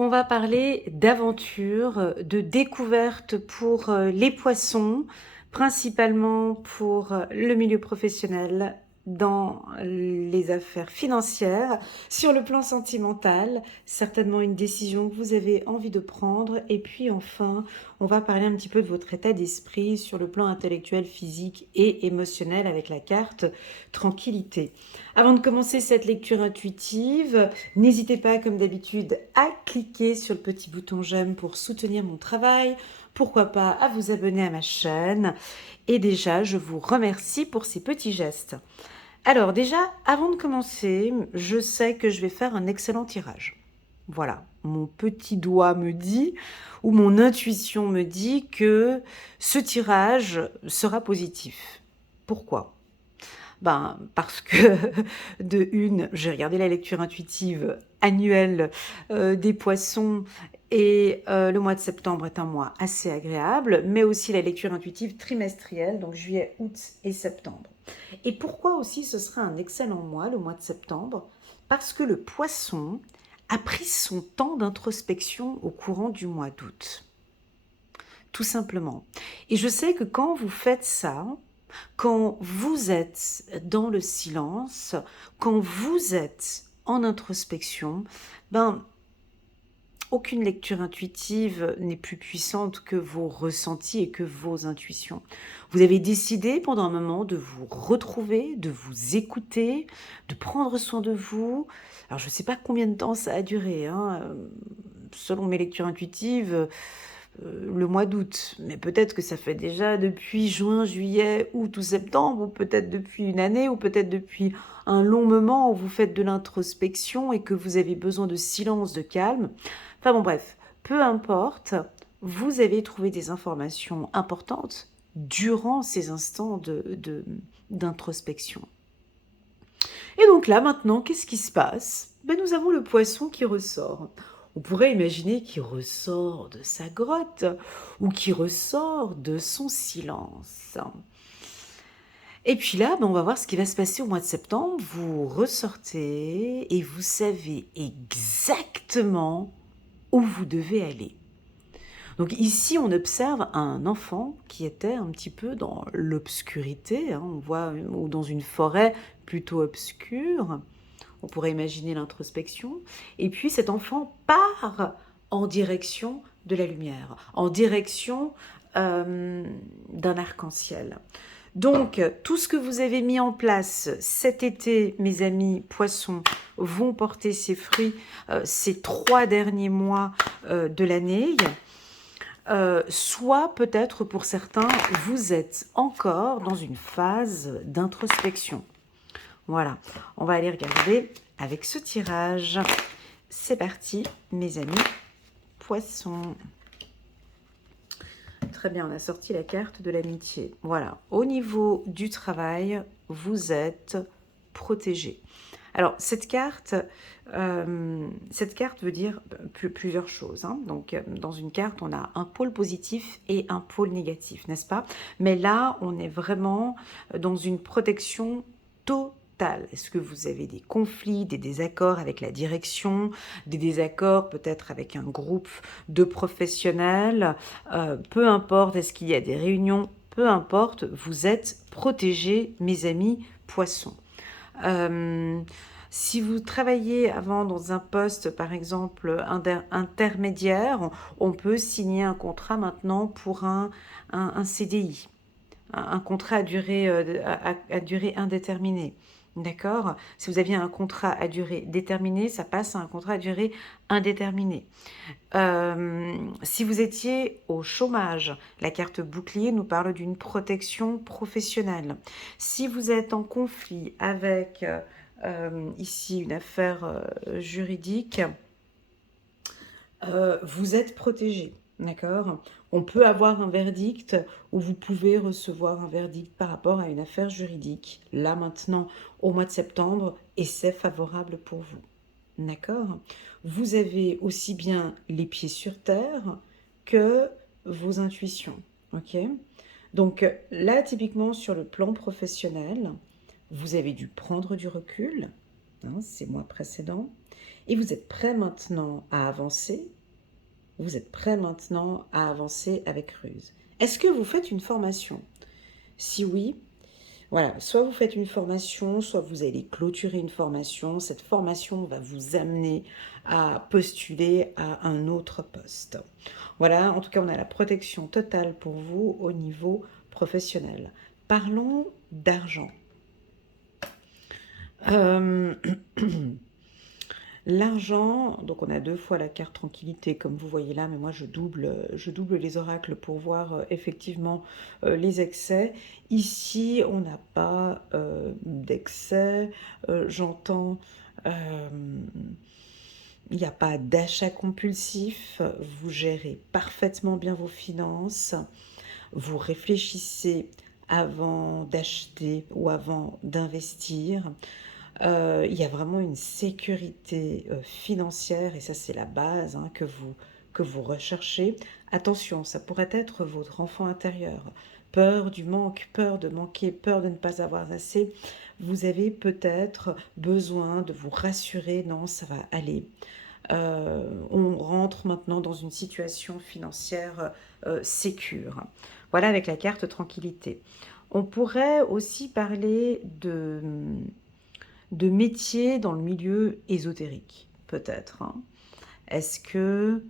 on va parler d'aventure, de découverte pour les poissons, principalement pour le milieu professionnel, dans les affaires financières, sur le plan sentimental, certainement une décision que vous avez envie de prendre. Et puis enfin, on va parler un petit peu de votre état d'esprit sur le plan intellectuel, physique et émotionnel avec la carte Tranquillité. Avant de commencer cette lecture intuitive, n'hésitez pas, comme d'habitude, à cliquer sur le petit bouton j'aime pour soutenir mon travail. Pourquoi pas à vous abonner à ma chaîne. Et déjà, je vous remercie pour ces petits gestes. Alors déjà, avant de commencer, je sais que je vais faire un excellent tirage. Voilà, mon petit doigt me dit, ou mon intuition me dit que ce tirage sera positif. Pourquoi ? Parce que, de une, j'ai regardé la lecture intuitive annuelle des poissons et le mois de septembre est un mois assez agréable, mais aussi la lecture intuitive trimestrielle, donc juillet, août et septembre. Et pourquoi aussi ce sera un excellent mois, le mois de septembre ? Parce que le poisson a pris son temps d'introspection au courant du mois d'août. Tout simplement. Et je sais que quand vous faites ça, quand vous êtes dans le silence, quand vous êtes en introspection, aucune lecture intuitive n'est plus puissante que vos ressentis et que vos intuitions. Vous avez décidé pendant un moment de vous retrouver, de vous écouter, de prendre soin de vous. Alors je ne sais pas combien de temps ça a duré, selon mes lectures intuitives, le mois d'août, mais peut-être que ça fait déjà depuis juin, juillet, août ou septembre, ou peut-être depuis une année, ou peut-être depuis un long moment où vous faites de l'introspection et que vous avez besoin de silence, de calme. Enfin bon, bref, peu importe, vous avez trouvé des informations importantes durant ces instants d'introspection. Et donc là, maintenant, qu'est-ce qui se passe ? Nous avons le poisson qui ressort. On pourrait imaginer qu'il ressort de sa grotte ou qu'il ressort de son silence. Et puis là, on va voir ce qui va se passer au mois de septembre. Vous ressortez et vous savez exactement où vous devez aller. Donc ici, on observe un enfant qui était un petit peu dans l'obscurité, on voit, ou dans une forêt plutôt obscure. On pourrait imaginer l'introspection. Et puis cet enfant part en direction de la lumière, en direction d'un arc-en-ciel. Donc, tout ce que vous avez mis en place cet été, mes amis poissons, vont porter ses fruits ces 3 derniers mois de l'année. Soit peut-être pour certains, vous êtes encore dans une phase d'introspection. Voilà, on va aller regarder avec ce tirage. C'est parti, mes amis poissons. Très bien, on a sorti la carte de l'amitié. Voilà, au niveau du travail, vous êtes protégé. Alors, cette carte veut dire plusieurs choses. Donc, dans une carte, on a un pôle positif et un pôle négatif, n'est-ce pas? Mais là, on est vraiment dans une protection totale. Est-ce que vous avez des conflits, des désaccords avec la direction, des désaccords peut-être avec un groupe de professionnels? Peu importe, est-ce qu'il y a des réunions? Peu importe, vous êtes protégés, mes amis poissons. Si vous travaillez avant dans un poste, par exemple, intermédiaire, on peut signer un contrat maintenant pour un CDI, un contrat à durée indéterminée. D'accord ? Si vous aviez un contrat à durée déterminée, ça passe à un contrat à durée indéterminée. Si vous étiez au chômage, la carte bouclier nous parle d'une protection professionnelle. Si vous êtes en conflit avec ici une affaire juridique, vous êtes protégé. D'accord ? On peut avoir un verdict ou vous pouvez recevoir un verdict par rapport à une affaire juridique. Là maintenant, au mois de septembre, et c'est favorable pour vous. D'accord ? Vous avez aussi bien les pieds sur terre que vos intuitions. Ok ? Donc là, typiquement sur le plan professionnel, vous avez dû prendre du recul, ces mois précédents. Et vous êtes prêt maintenant à avancer. Vous êtes prêt maintenant à avancer avec ruse. Est-ce que vous faites une formation? Si oui, voilà, soit vous faites une formation, soit vous allez clôturer une formation. Cette formation va vous amener à postuler à un autre poste. Voilà, en tout cas, on a la protection totale pour vous au niveau professionnel. Parlons d'argent. Euh, L'argent, donc on a 2 fois la carte tranquillité comme vous voyez là, mais moi je double les oracles pour voir effectivement les excès. Ici, on n'a pas d'excès, j'entends, euh, il n'y a pas d'achat compulsif, vous gérez parfaitement bien vos finances, vous réfléchissez avant d'acheter ou avant d'investir. Il y a vraiment une sécurité financière et ça c'est la base hein, que vous recherchez. Attention, ça pourrait être votre enfant intérieur. Peur du manque, peur de manquer, peur de ne pas avoir assez. Vous avez peut-être besoin de vous rassurer, non, ça va aller. On rentre maintenant dans une situation financière sécure. Voilà avec la carte tranquillité. On pourrait aussi parler de métiers dans le milieu ésotérique, peut-être. Hein. Est-ce que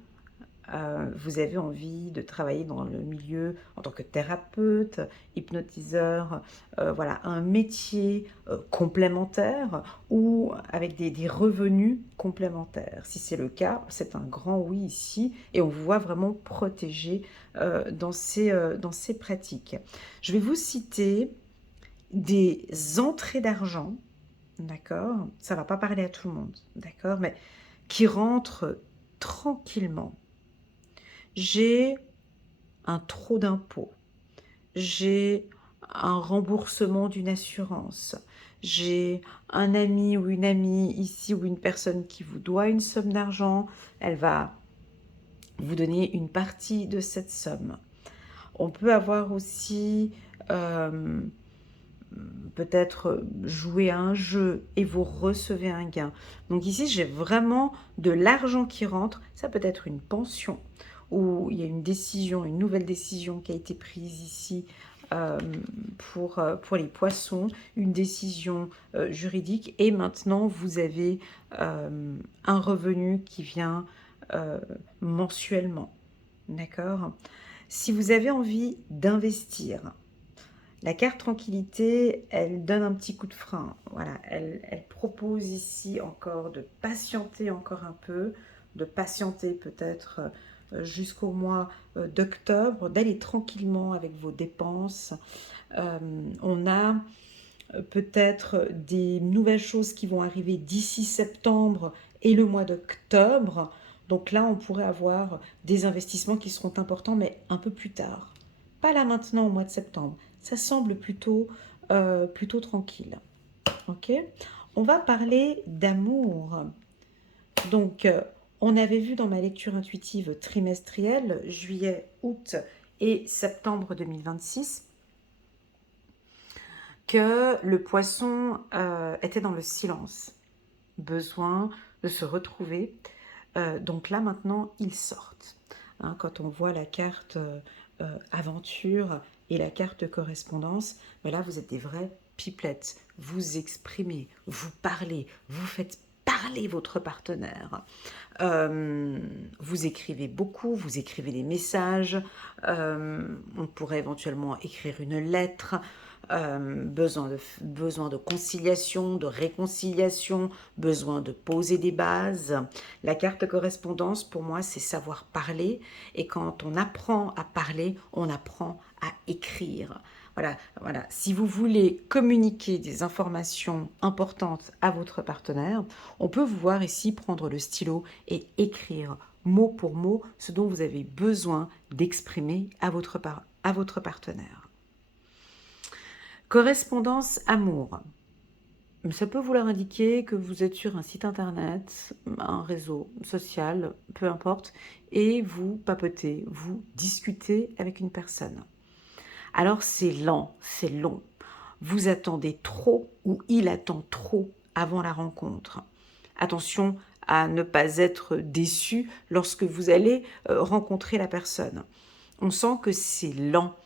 vous avez envie de travailler dans le milieu en tant que thérapeute, hypnotiseur, voilà, un métier complémentaire ou avec des revenus complémentaires? Si c'est le cas, c'est un grand oui ici et on vous voit vraiment protégé dans ces pratiques. Je vais vous citer des entrées d'argent. D'accord? Ça va pas parler à tout le monde, d'accord? Mais qui rentre tranquillement. J'ai un trop d'impôts. J'ai un remboursement d'une assurance. J'ai un ami ou une amie ici ou une personne qui vous doit une somme d'argent. Elle va vous donner une partie de cette somme. On peut avoir aussi peut-être jouer à un jeu et vous recevez un gain. Donc ici, j'ai vraiment de l'argent qui rentre. Ça peut être une pension ou il y a une décision, une nouvelle décision qui a été prise ici pour les poissons, une décision juridique et maintenant vous avez un revenu qui vient mensuellement. D'accord? Si vous avez envie d'investir, la carte tranquillité, elle donne un petit coup de frein. Voilà, elle propose ici encore de patienter encore un peu, de patienter peut-être jusqu'au mois d'octobre, d'aller tranquillement avec vos dépenses. On a peut-être des nouvelles choses qui vont arriver d'ici septembre et le mois d'octobre. Donc là, on pourrait avoir des investissements qui seront importants, mais un peu plus tard. Pas là maintenant au mois de septembre. Ça semble plutôt tranquille. Ok. On va parler d'amour. Donc, on avait vu dans ma lecture intuitive trimestrielle, juillet, août et septembre 2026, que le poisson était dans le silence, besoin de se retrouver. Donc là maintenant, ils sortent. Hein, quand on voit la carte aventure et la carte correspondance, ben là vous êtes des vrais pipelettes. Vous exprimez, vous parlez, vous faites parler votre partenaire. Vous écrivez beaucoup, vous écrivez des messages, on pourrait éventuellement écrire une lettre, besoin de conciliation, de réconciliation, besoin de poser des bases. La carte correspondance, pour moi, c'est savoir parler. Et quand on apprend à parler, on apprend à écrire. Voilà. Si vous voulez communiquer des informations importantes à votre partenaire, on peut vous voir ici prendre le stylo et écrire mot pour mot ce dont vous avez besoin d'exprimer à votre partenaire. Correspondance amour. Ça peut vouloir indiquer que vous êtes sur un site internet, un réseau social, peu importe, et vous papotez, vous discutez avec une personne. Alors c'est lent, c'est long. Vous attendez trop ou il attend trop avant la rencontre. Attention à ne pas être déçu lorsque vous allez rencontrer la personne. On sent que c'est lent,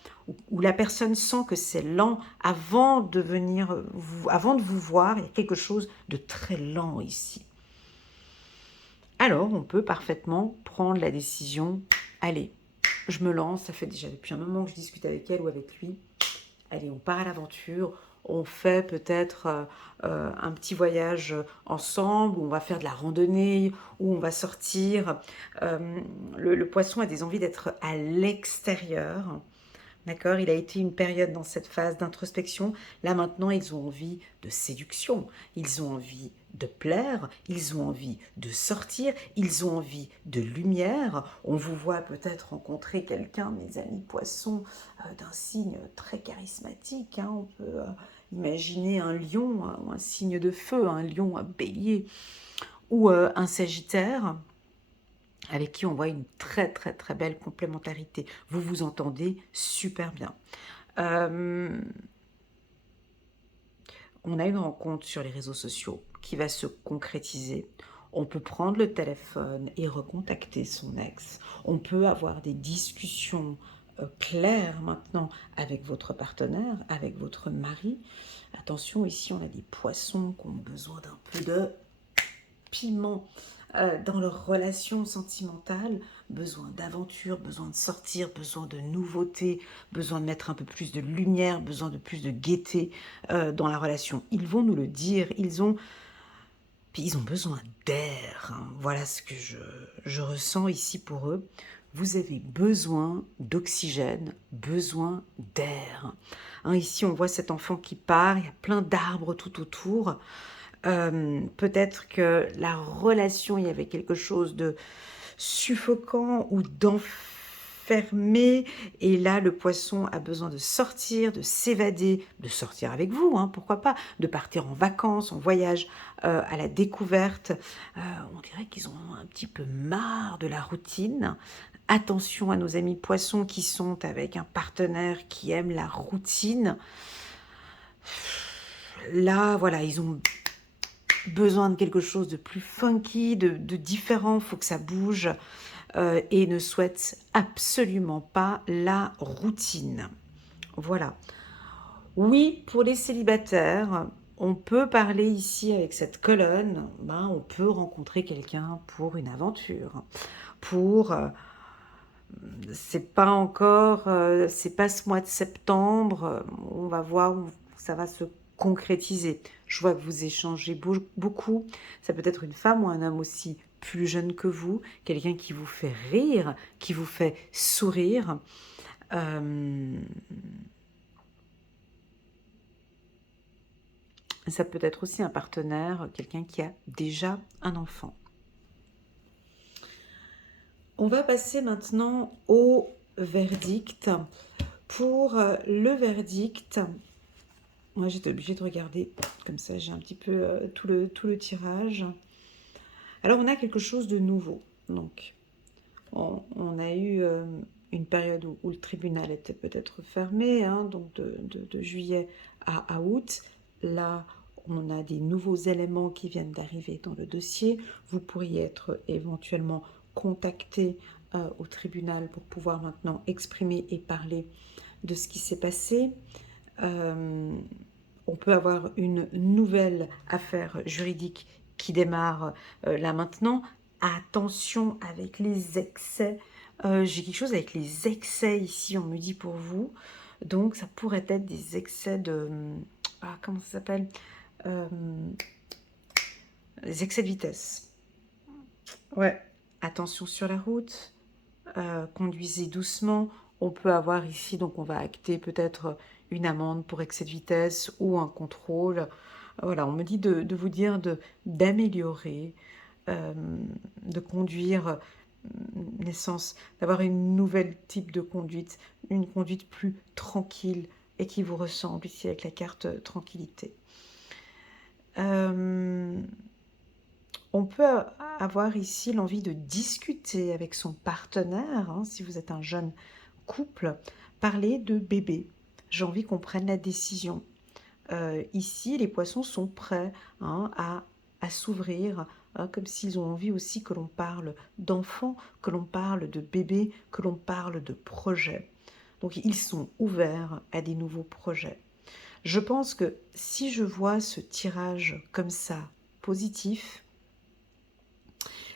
ou la personne sent que c'est lent avant de venir, avant de vous voir. Il y a quelque chose de très lent ici. Alors, on peut parfaitement prendre la décision, allez, je me lance, ça fait déjà depuis un moment que je discute avec elle ou avec lui. Allez, on part à l'aventure, on fait peut-être un petit voyage ensemble, où on va faire de la randonnée, où on va sortir. Le poisson a des envies d'être à l'extérieur. D'accord? Il a été une période dans cette phase d'introspection. Là maintenant, ils ont envie de séduction, ils ont envie de plaire, ils ont envie de sortir, ils ont envie de lumière. On vous voit peut-être rencontrer quelqu'un, mes amis poissons, d'un signe très charismatique, hein. On peut imaginer un lion, un signe de feu, un lion, un bélier, ou un sagittaire, avec qui on voit une très très très belle complémentarité. Vous vous entendez super bien. On a une rencontre sur les réseaux sociaux qui va se concrétiser. On peut prendre le téléphone et recontacter son ex. On peut avoir des discussions claires maintenant avec votre partenaire, avec votre mari. Attention, ici on a des poissons qui ont besoin d'un peu de piment dans leur relation sentimentale, besoin d'aventure, besoin de sortir, besoin de nouveautés, besoin de mettre un peu plus de lumière, besoin de plus de gaieté dans la relation. Ils vont nous le dire, ils ont besoin d'air, hein. Voilà ce que je ressens ici pour eux. Vous avez besoin d'oxygène, besoin d'air, hein. Ici, on voit cet enfant qui part, il y a plein d'arbres tout autour. Peut-être que la relation, il y avait quelque chose de suffocant ou d'enfermé, et là le poisson a besoin de sortir, de s'évader, de sortir avec vous, hein, pourquoi pas, de partir en vacances, en voyage, à la découverte. On dirait qu'ils ont un petit peu marre de la routine. Attention à nos amis poissons qui sont avec un partenaire qui aime la routine. Là, voilà, ils ont besoin de quelque chose de plus funky, de différent, il faut que ça bouge, et ne souhaite absolument pas la routine. Voilà. Oui, pour les célibataires, on peut parler ici avec cette colonne, on peut rencontrer quelqu'un pour une aventure, pour... c'est pas encore, c'est pas ce mois de septembre, on va voir où ça va se concrétiser. Je vois que vous échangez beaucoup, ça peut être une femme ou un homme aussi plus jeune que vous, quelqu'un qui vous fait rire, qui vous fait sourire. Ça peut être aussi un partenaire, quelqu'un qui a déjà un enfant. On va passer maintenant au verdict. Pour le verdict, moi j'étais obligée de regarder, comme ça j'ai un petit peu tout le tirage. Alors on a quelque chose de nouveau. Donc on a eu une période où le tribunal était peut-être fermé, hein, donc de juillet à août. Là, on a des nouveaux éléments qui viennent d'arriver dans le dossier. Vous pourriez être éventuellement contacté au tribunal pour pouvoir maintenant exprimer et parler de ce qui s'est passé. On peut avoir une nouvelle affaire juridique qui démarre là maintenant. Attention avec les excès. J'ai quelque chose avec les excès ici, on me dit pour vous. Donc ça pourrait être des excès de... comment ça s'appelle, les excès de vitesse. Ouais, attention sur la route. Conduisez doucement. On peut avoir ici, donc on va acter peut-être une amende pour excès de vitesse ou un contrôle. Voilà, on me dit de vous dire d'améliorer, de conduire, naissance, d'avoir une nouvelle type de conduite, une conduite plus tranquille et qui vous ressemble ici avec la carte tranquillité. On peut avoir ici l'envie de discuter avec son partenaire, hein, si vous êtes un jeune couple, parler de bébé. J'ai envie qu'on prenne la décision. Ici, les poissons sont prêts, hein, à s'ouvrir, hein, comme s'ils ont envie aussi que l'on parle d'enfants, que l'on parle de bébés, que l'on parle de projets. Donc ils sont ouverts à des nouveaux projets. Je pense que si je vois ce tirage comme ça, positif,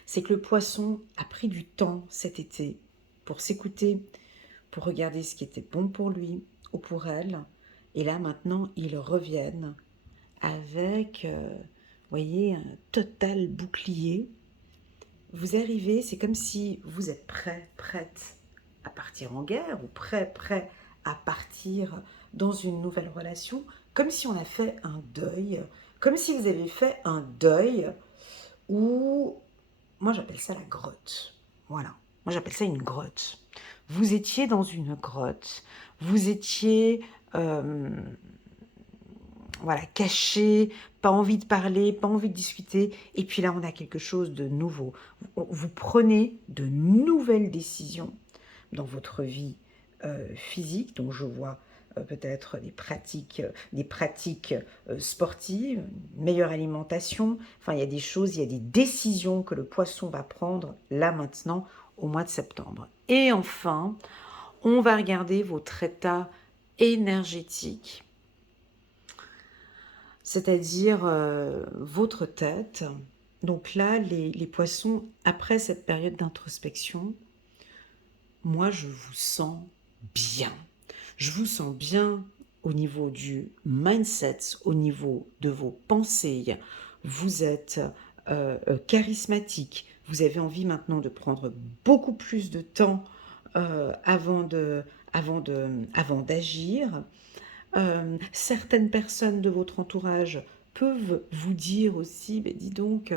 c'est que le poisson a pris du temps cet été pour s'écouter, pour regarder ce qui était bon pour lui ou pour elle. Et là maintenant, ils reviennent avec, voyez, un total bouclier. Vous arrivez, c'est comme si vous êtes prêt, prête à partir en guerre ou prêt, prêt à partir dans une nouvelle relation, comme si on a fait un deuil, comme si vous avez fait un deuil ou moi j'appelle ça la grotte. Voilà, moi j'appelle ça une grotte. Vous étiez dans une grotte, vous étiez voilà, caché, pas envie de parler, pas envie de discuter, et puis là on a quelque chose de nouveau. Vous prenez de nouvelles décisions dans votre vie physique, donc je vois peut-être des pratiques sportives, une meilleure alimentation, enfin il y a des choses, il y a des décisions que le poisson va prendre là maintenant au mois de septembre. Et enfin, on va regarder votre état énergétique, c'est-à-dire votre tête. Donc là, les poissons, après cette période d'introspection, moi je vous sens bien. Je vous sens bien au niveau du mindset, au niveau de vos pensées. Vous êtes charismatique. Vous avez envie maintenant de prendre beaucoup plus de temps avant d'agir. Certaines personnes de votre entourage peuvent vous dire aussi, ben dis donc,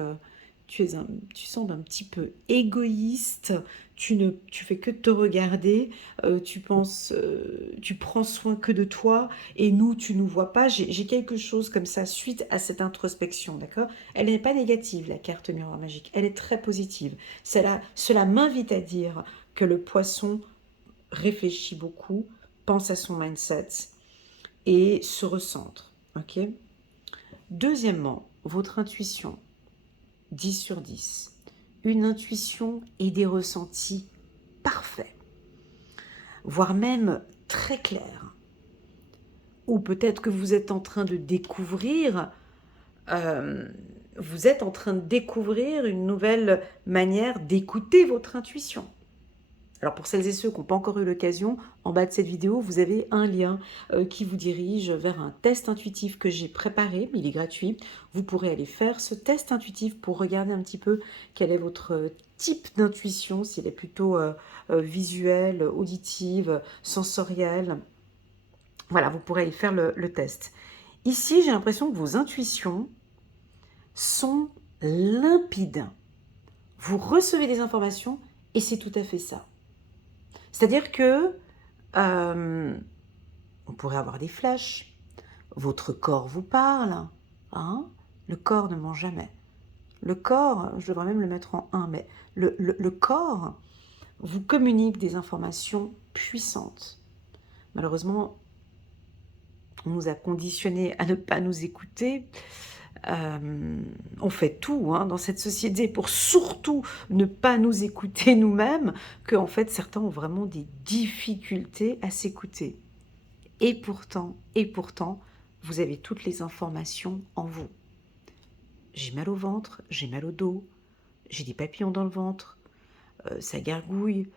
tu sembles un petit peu égoïste, tu fais que te regarder, tu prends soin que de toi, et nous, tu nous vois pas. J'ai quelque chose comme ça suite à cette introspection, d'accord? Elle n'est pas négative, la carte miroir magique, elle est très positive. Cela m'invite à dire que le poisson réfléchit beaucoup, pense à son mindset, et se recentre. Ok. Deuxièmement, votre intuition, 10 sur 10. Une intuition et des ressentis parfaits, voire même très clairs. Ou peut-être que vous êtes en train de découvrir, une nouvelle manière d'écouter votre intuition. Alors pour celles et ceux qui n'ont pas encore eu l'occasion, en bas de cette vidéo, vous avez un lien qui vous dirige vers un test intuitif que j'ai préparé, mais il est gratuit. Vous pourrez aller faire ce test intuitif pour regarder un petit peu quel est votre type d'intuition, s'il est plutôt visuelle, auditive, sensorielle. Voilà, vous pourrez aller faire le test. Ici, j'ai l'impression que vos intuitions sont limpides. Vous recevez des informations et c'est tout à fait ça. C'est-à-dire que on pourrait avoir des flashs, votre corps vous parle, hein? Le corps ne ment jamais. Le corps, je devrais même le mettre en 1, mais le corps vous communique des informations puissantes. Malheureusement, on nous a conditionnés à ne pas nous écouter. On fait tout dans cette société pour surtout ne pas nous écouter nous-mêmes, que en fait certains ont vraiment des difficultés à s'écouter. Et pourtant, vous avez toutes les informations en vous. J'ai mal au ventre, j'ai mal au dos, j'ai des papillons dans le ventre, ça gargouille,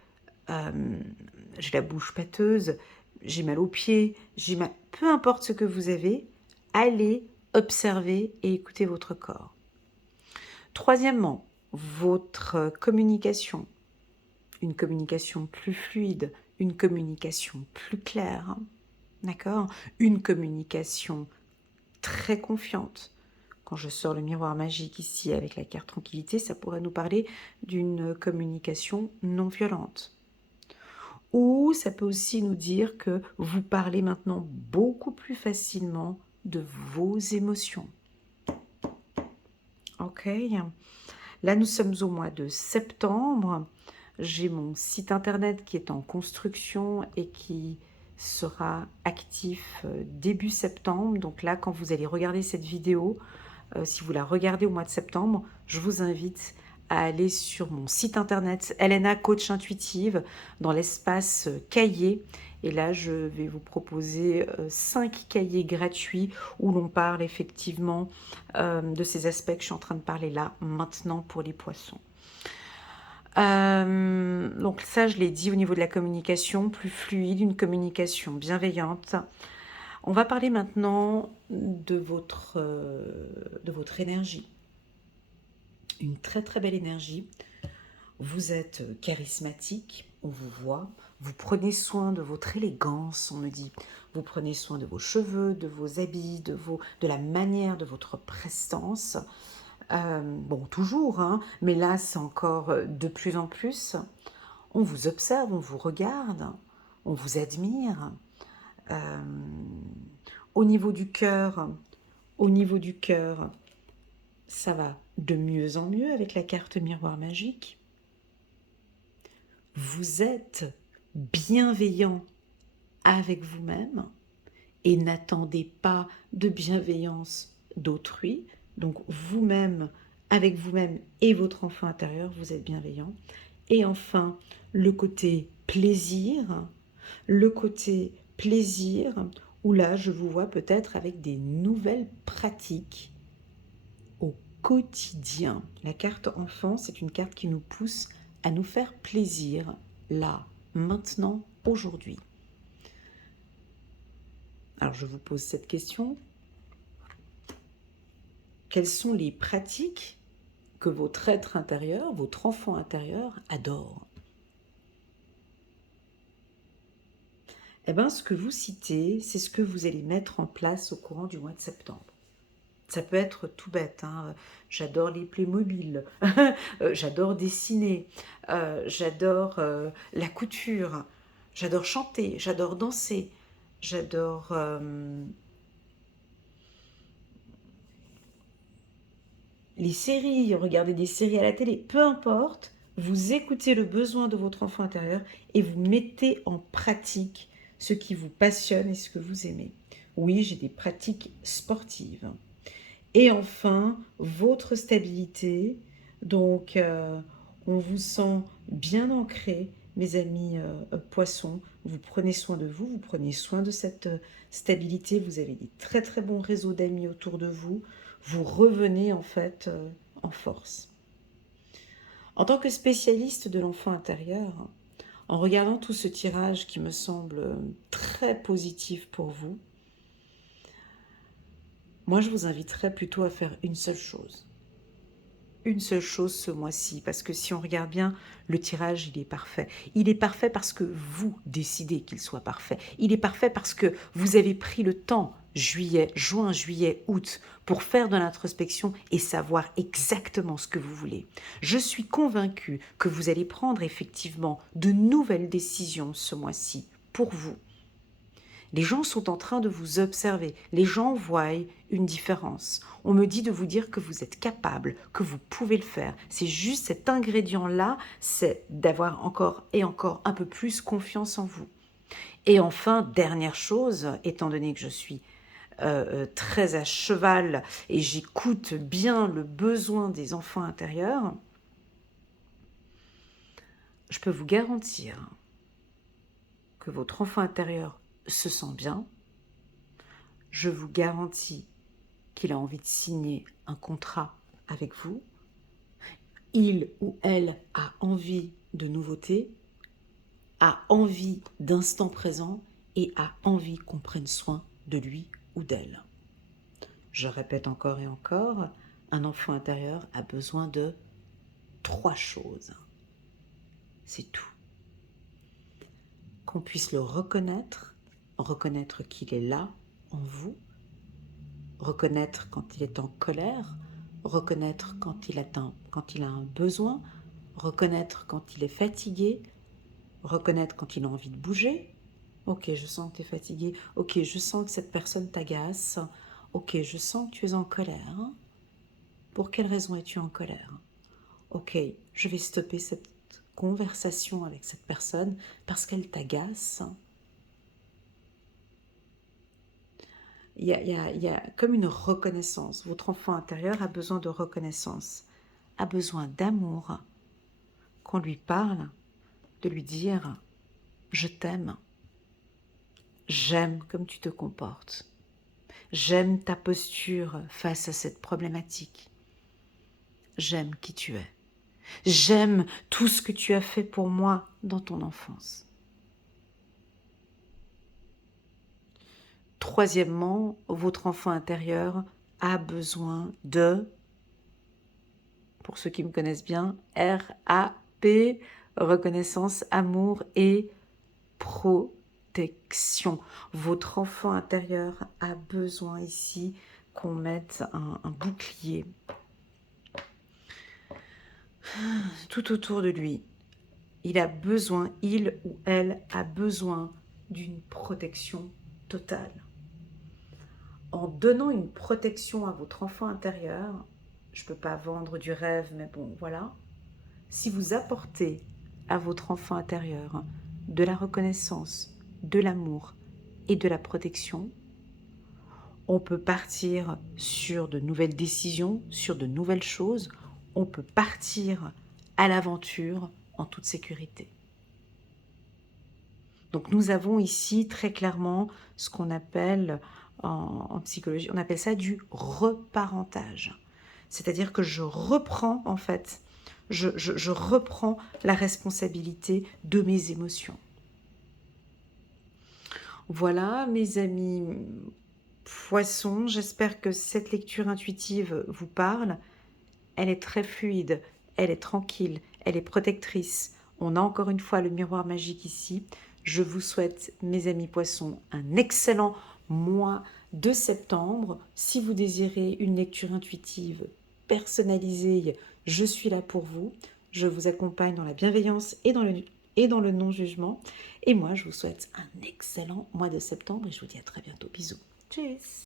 j'ai la bouche pâteuse, j'ai mal aux pieds, peu importe ce que vous avez, allez observer et écouter votre corps. Troisièmement, votre communication. Une communication plus fluide, une communication plus claire, d'accord? Une communication très confiante. Quand je sors le miroir magique ici avec la carte tranquillité, ça pourrait nous parler d'une communication non violente. Ou ça peut aussi nous dire que vous parlez maintenant beaucoup plus facilement de vos émotions. Ok. Là, nous sommes au mois de septembre. J'ai mon site internet qui est en construction et qui sera actif début septembre. Donc là, quand vous allez regarder cette vidéo, si vous la regardez au mois de septembre, je vous invite à aller sur mon site internet Elena Coach Intuitive dans l'espace cahier. Et là, je vais vous proposer 5 cahiers gratuits où l'on parle effectivement de ces aspects que je suis en train de parler là, maintenant pour les poissons. Donc ça, je l'ai dit au niveau de la communication, plus fluide, une communication bienveillante. On va parler maintenant de votre énergie. Une très très belle énergie. Vous êtes charismatique, on vous voit. Vous prenez soin de votre élégance, on me dit. Vous prenez soin de vos cheveux, de vos habits, de la manière de votre prestance. Bon, toujours, hein, mais là, c'est encore de plus en plus. On vous observe, on vous regarde, on vous admire. Euh, au niveau du cœur, ça va de mieux en mieux avec la carte miroir magique. Vous êtes bienveillant avec vous-même et n'attendez pas de bienveillance d'autrui. Donc vous-même, avec vous-même et votre enfant intérieur, vous êtes bienveillant. Et enfin, le côté plaisir, où là, je vous vois peut-être avec des nouvelles pratiques au quotidien. La carte enfant, c'est une carte qui nous pousse à nous faire plaisir, là, maintenant, aujourd'hui. Alors, je vous pose cette question. Quelles sont les pratiques que votre être intérieur, votre enfant intérieur adore? Eh bien, ce que vous citez, c'est ce que vous allez mettre en place au courant du mois de septembre. Ça peut être tout bête, hein. J'adore les Playmobil, j'adore dessiner, j'adore la couture, j'adore chanter, j'adore danser, j'adore les séries, regarder des séries à la télé, peu importe, vous écoutez le besoin de votre enfant intérieur et vous mettez en pratique ce qui vous passionne et ce que vous aimez. Oui, j'ai des pratiques sportives. Et enfin, votre stabilité. Donc, on vous sent bien ancré, mes amis poissons. Vous prenez soin de vous, vous prenez soin de cette stabilité. Vous avez des très très bons réseaux d'amis autour de vous. Vous revenez en fait en force. En tant que spécialiste de l'enfant intérieur, en regardant tout ce tirage qui me semble très positif pour vous, moi je vous inviterais plutôt à faire une seule chose. Une seule chose ce mois-ci, parce que si on regarde bien, le tirage, il est parfait. Il est parfait parce que vous décidez qu'il soit parfait. Il est parfait parce que vous avez pris le temps, juin, juillet, août, pour faire de l'introspection et savoir exactement ce que vous voulez. Je suis convaincue que vous allez prendre effectivement de nouvelles décisions ce mois-ci pour vous. Les gens sont en train de vous observer. Les gens voient une différence. On me dit de vous dire que vous êtes capable, que vous pouvez le faire. C'est juste cet ingrédient-là, c'est d'avoir encore et encore un peu plus confiance en vous. Et enfin, dernière chose, étant donné que je suis très à cheval et j'écoute bien le besoin des enfants intérieurs, je peux vous garantir que votre enfant intérieur se sent bien. Je vous garantis qu'il a envie de signer un contrat avec vous. Il ou elle a envie de nouveautés, a envie d'instant présent et a envie qu'on prenne soin de lui ou d'elle. Je répète encore et encore, un enfant intérieur a besoin de 3 choses. C'est tout. Qu'on puisse le reconnaître qu'il est là en vous, reconnaître quand il est en colère, reconnaître quand il a un besoin, reconnaître quand il est fatigué, reconnaître quand il a envie de bouger. Ok, je sens que tu es fatigué. Ok, je sens que cette personne t'agace. Ok, je sens que tu es en colère. Pour quelle raison es-tu en colère? Ok, je vais stopper cette conversation avec cette personne parce qu'elle t'agace. il y a comme une reconnaissance. Votre enfant intérieur a besoin de reconnaissance, a besoin d'amour, qu'on lui parle, de lui dire « je t'aime ». J'aime comme tu te comportes. J'aime ta posture face à cette problématique. J'aime qui tu es. J'aime tout ce que tu as fait pour moi dans ton enfance. Troisièmement, votre enfant intérieur a besoin de, pour ceux qui me connaissent bien, RAP, reconnaissance, amour et protection. Votre enfant intérieur a besoin ici qu'on mette un bouclier tout autour de lui. Il a besoin, il ou elle a besoin d'une protection totale. En donnant une protection à votre enfant intérieur, je ne peux pas vendre du rêve, mais bon, voilà. Si vous apportez à votre enfant intérieur de la reconnaissance, de l'amour et de la protection, on peut partir sur de nouvelles décisions, sur de nouvelles choses. On peut partir à l'aventure en toute sécurité. Donc nous avons ici très clairement ce qu'on appelle en psychologie, on appelle ça du reparentage. C'est-à-dire que je reprends en fait, je reprends la responsabilité de mes émotions. Voilà mes amis poissons, j'espère que cette lecture intuitive vous parle. Elle est très fluide, elle est tranquille, elle est protectrice. On a encore une fois le miroir magique ici. Je vous souhaite, mes amis poissons, un excellent mois de septembre. Si vous désirez une lecture intuitive personnalisée, je suis là pour vous. Je vous accompagne dans la bienveillance et dans le non-jugement. Et moi, je vous souhaite un excellent mois de septembre et je vous dis à très bientôt. Bisous. Tchuss.